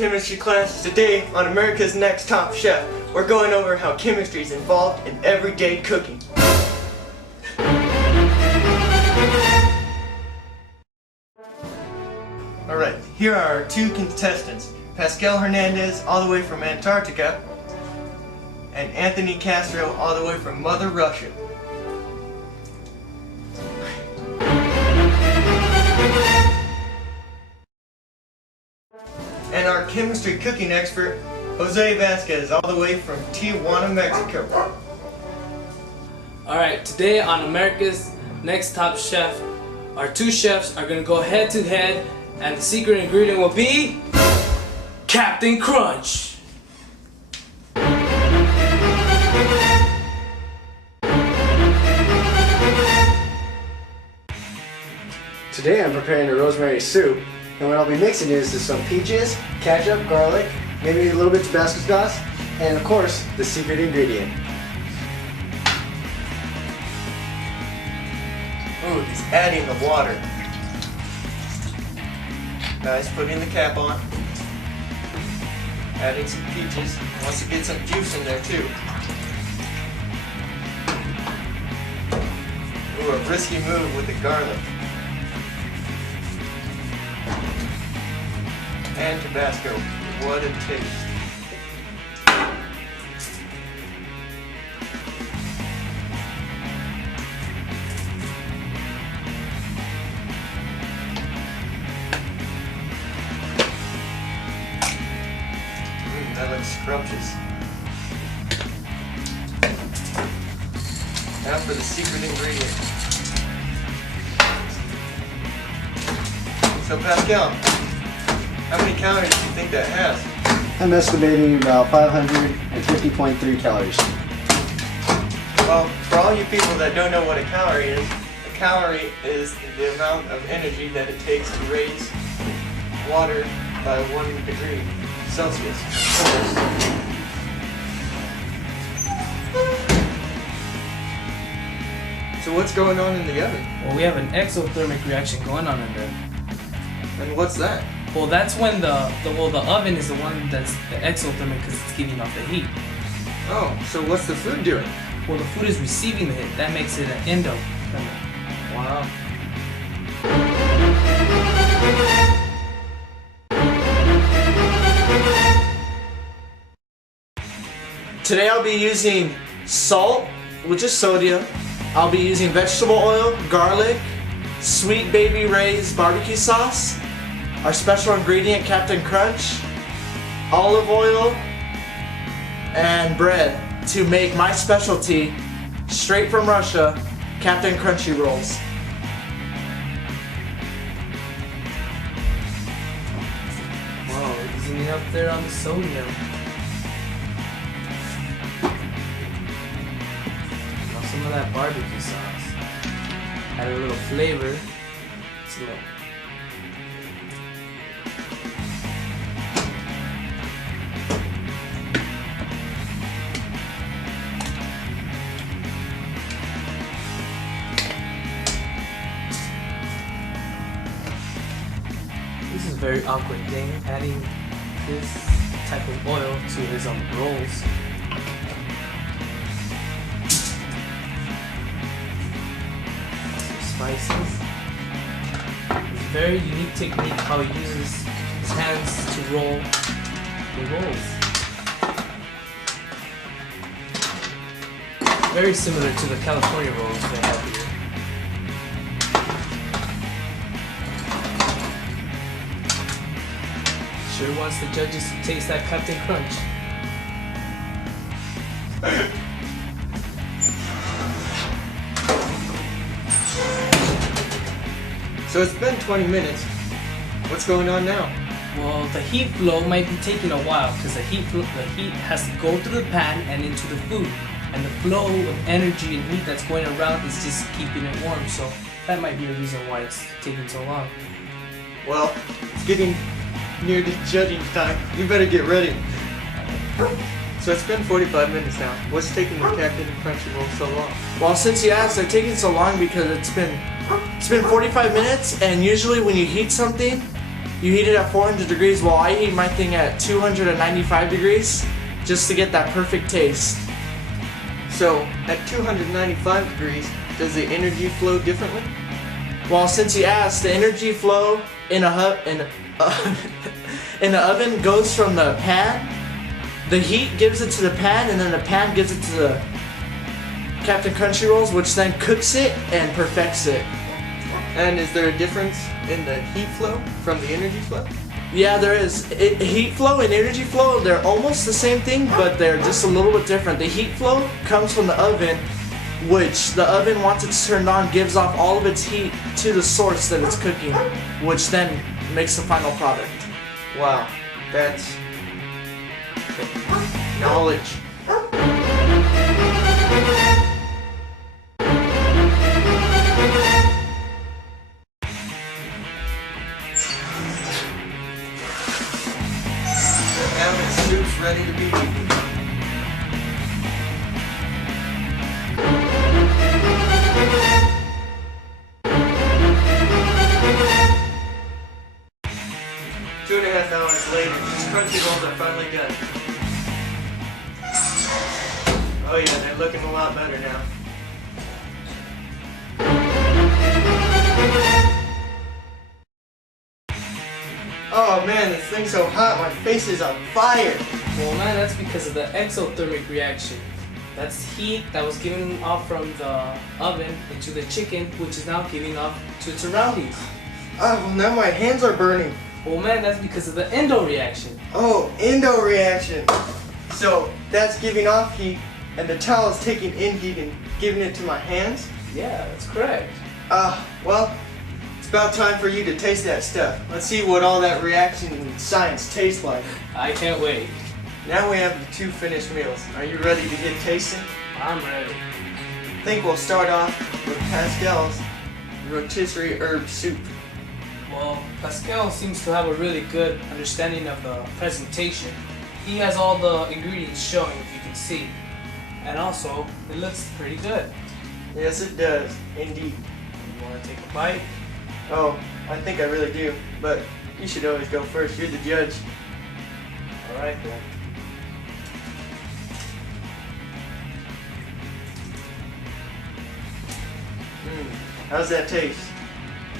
chemistry class. Today on America's Next Top Chef, we're going over how chemistry is involved in everyday cooking. Alright, here are our two contestants. Pascal Hernandez, all the way from Antarctica, and Anthony Castro, all the way from Mother Russia. And our chemistry cooking expert, Jose Vasquez, all the way from Tijuana, Mexico. Alright, today on America's Next Top Chef, our two chefs are going to go head to head, and the secret ingredient will be Captain Crunch. Today I'm preparing a rosemary soup, and what I'll be mixing is some peaches, ketchup, garlic, maybe a little bit of Tabasco sauce, and of course, the secret ingredient. Ooh, he's adding the water. Guys, putting the cap on. Adding some peaches. Wants to get some juice in there too. Ooh, a risky move with the garlic. And Tabasco. What a taste. That looks scrumptious. Now for the secret ingredient. So Pascal, how many calories do you think that has? I'm estimating about 550.3 calories. Well, for all you people that don't know what a calorie is the amount of energy that it takes to raise water by 1 degree Celsius. So what's going on in the oven? Well, we have an exothermic reaction going on in there. And what's that? Well, that's when the oven is the one that's the exothermic because it's giving off the heat. Oh, so what's the food doing? Well, the food is receiving the heat. That makes it an endothermic. Wow. Today I'll be using salt, which is sodium. I'll be using vegetable oil, garlic, Sweet Baby Ray's barbecue sauce, our special ingredient Captain Crunch, olive oil, and bread to make my specialty, straight from Russia, Captain Crunchy rolls. Wow, easing it up there on the sodium. Now some of that barbecue sauce. Add a little flavor. Let's go. This is a very awkward thing, adding this type of oil to his rolls. Some spices. It's a very unique technique how he uses his hands to roll the rolls. Very similar to the California rolls they have here. Sure wants the judges to taste that Captain Crunch. So it's been 20 minutes. What's going on now? Well, the heat flow might be taking a while because the heat has to go through the pan and into the food. And the flow of energy and heat that's going around is just keeping it warm. So that might be a reason why it's taking so long. Well, it's getting near the judging time. You better get ready. So it's been 45 minutes now. What's taking the Captain Crunchy roll so long? Well, since you asked, they're taking so long because it's been 45 minutes, and usually when you heat something, You heat it at 400 degrees while I heat my thing at 295 degrees just to get that perfect taste. So, at 295 degrees, does the energy flow differently? Well, since you asked, the energy flow in a in the oven goes from the pan. The heat gives it to the pan, and then the pan gives it to the Captain Country Rolls, which then cooks it and perfects it. And is there a difference in the heat flow from the energy flow? Yeah, there is. Heat flow and energy flow, they're almost the same thing, but they're just a little bit different. The heat flow comes from the oven, which the oven, once it's turned on, gives off all of its heat to the source that it's cooking, which then makes the final product. Wow, that's knowledge. Now the soup's ready to be eaten. Two and a half hours later, these crunchy rolls are finally done. Oh yeah, they're looking a lot better now. Oh man, this thing's so hot, my face is on fire. Well, man, that's because of the exothermic reaction. That's heat that was given off from the oven into the chicken, which is now giving off to its surroundings. Oh, well now my hands are burning. Well, man, that's because of the endo reaction. Oh, endo reaction. So that's giving off heat, and the towel is taking in heat and giving it to my hands? Yeah, that's correct. Well, it's about time for you to taste that stuff. Let's see what all that reaction and science tastes like. I can't wait. Now we have the two finished meals. Are you ready to get tasting? I'm ready. I think we'll start off with Pascal's rotisserie herb soup. Well, Pascal seems to have a really good understanding of the presentation. He has all the ingredients showing, if you can see. And also, it looks pretty good. Yes, it does, indeed. You want to take a bite? Oh, I think I really do, but you should always go first. You're the judge. Alright then. How's that taste?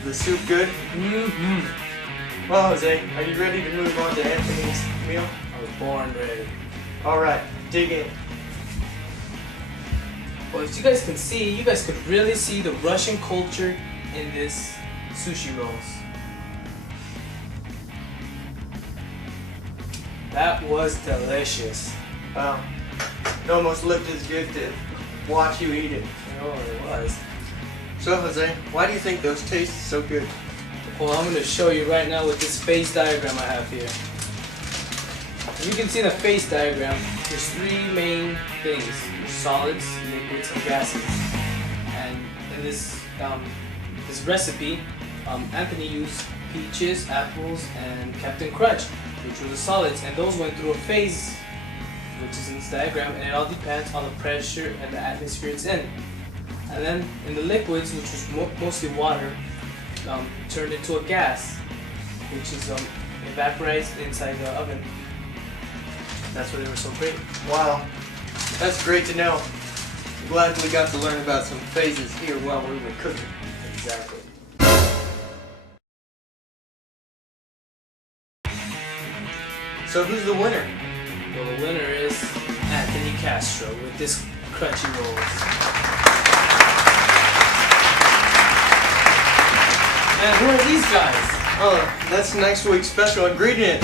Is the soup good? Mm-hmm. Well, Jose, are you ready to move on to Anthony's meal? I was born ready. Alright, dig in. Well, as you guys can see, you guys could really see the Russian culture in this sushi rolls. That was delicious. It almost looked as good to watch you eat it. Oh, it was. So, Jose, why do you think those taste so good? Well, I'm going to show you right now with this phase diagram I have here. As you can see in the phase diagram, there's three main things. There's solids, liquids, and gases. And in this recipe, Anthony used peaches, apples, and Captain Crunch, which were the solids, and those went through a phase, which is in this diagram, and it all depends on the pressure and the atmosphere it's in. And then in the liquids, which was mostly water, turned into a gas, which is evaporized inside the oven. That's why they were so great. Wow, that's great to know. I'm glad we got to learn about some phases here while we were cooking. Exactly. So who's the winner? Well, the winner is Anthony Castro with this crunchy rolls. And who are these guys? Oh, that's next week's special ingredient.